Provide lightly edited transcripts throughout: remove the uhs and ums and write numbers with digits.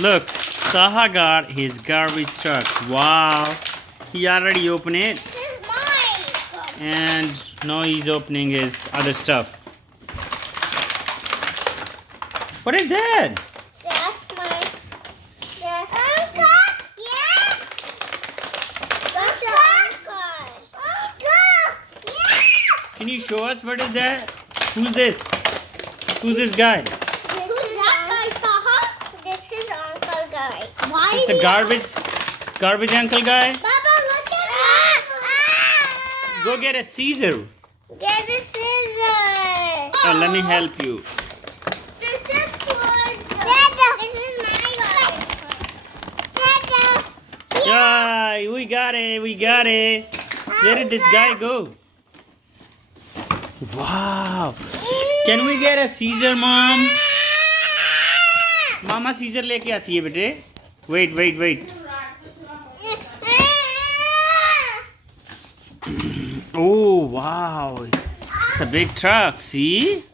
Look, Taha got his garbage truck. Wow. He already opened it. This is mine. And now he's opening his other stuff. What is that? That's my. That's Uncle. Yeah. That's your uncle. Uncle. Yeah. Can you show us what is that? Who's this? Who's this guy? Who's that guy, Taha? This is Uncle Guy. Why? It's a garbage uncle guy. Baba, look at it. Go get a Caesar. Get the scissors. Oh, let me help you. This is for Dada. This is my garbage. Dada. Yeah, we got it. We got it. Where did this guy go? Wow. Can we get a Caesar, Mom? Mama Caesar लेके आती है बेटे. Wait, wait, wait. Oh, wow. It's a big truck, see?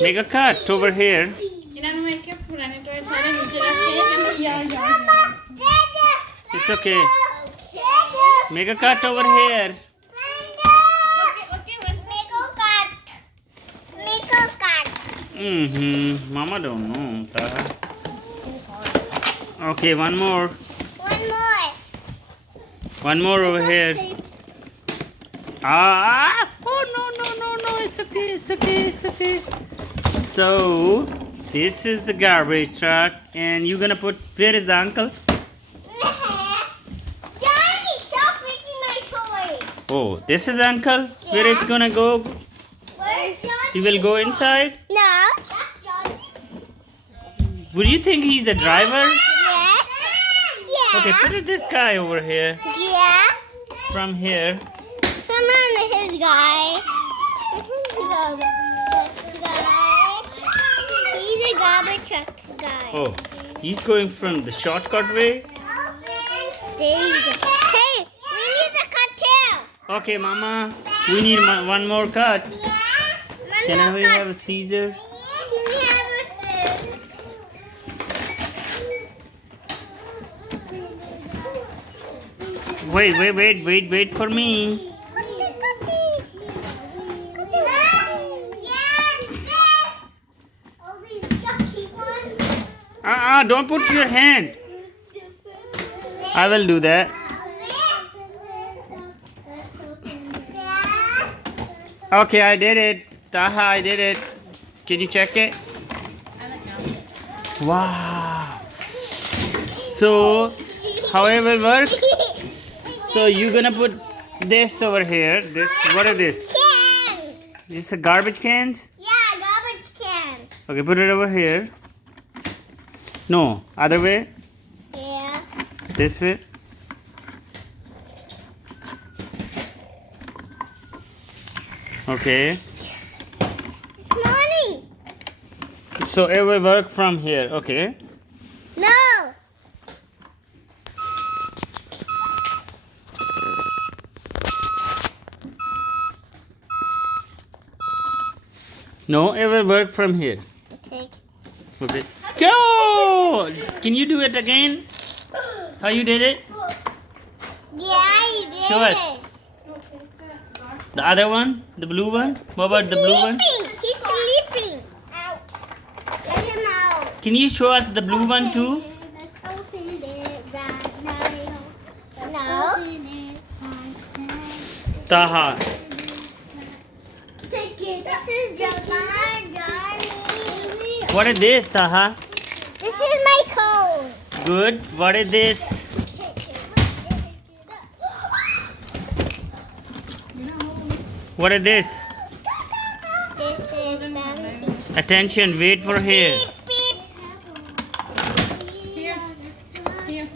Make a cut over here. It's okay. Make a cut over here. Mama don't know. Okay, one more. One more over here. Ah! Oh no! It's okay. It's okay. It's okay. So this is the garbage truck, and you're gonna put. Where is the uncle? Daddy, stop making my toys. Oh, this is the uncle. Where is he gonna go? Where's Johnny? He will go inside. No. That's Johnny. Would you think he's the driver? Yes. Yeah. Okay, put this guy over here. Yeah. From here. Someone his guy. He's a garbage truck guy. Oh, he's going from the shortcut way. There you go. Hey, we need a cut too. Okay, Mama. We need one more cut. Can we have a Caesar? Can we have a scissors? Wait for me. Don't put your hand. I will do that. Okay, I did it. Taha, I did it. Can you check it? Wow. So, how it will work? So you're gonna put this over here. This, what is this? Cans. This is a garbage cans? Yeah, garbage cans. Okay, put it over here. No, other way. Yeah. This way. Okay. It's morning. So it will work from here. Okay. No. No, it will work from here. Okay. Okay. Go! Can you do it again? How you did it? Yeah, I did. Show us. The other one? The blue one? What about the blue one? Sleeping. He's sleeping. Out. Let him out. Can you show us the blue one too? No. Taha. This is Johnny. What is this, Taha? This is my cone. Good. What is this? What is this? This is the Attention, wait for here. beep beep.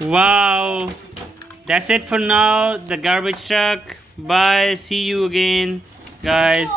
Wow. That's it for now. The garbage truck. Bye. See you again, guys.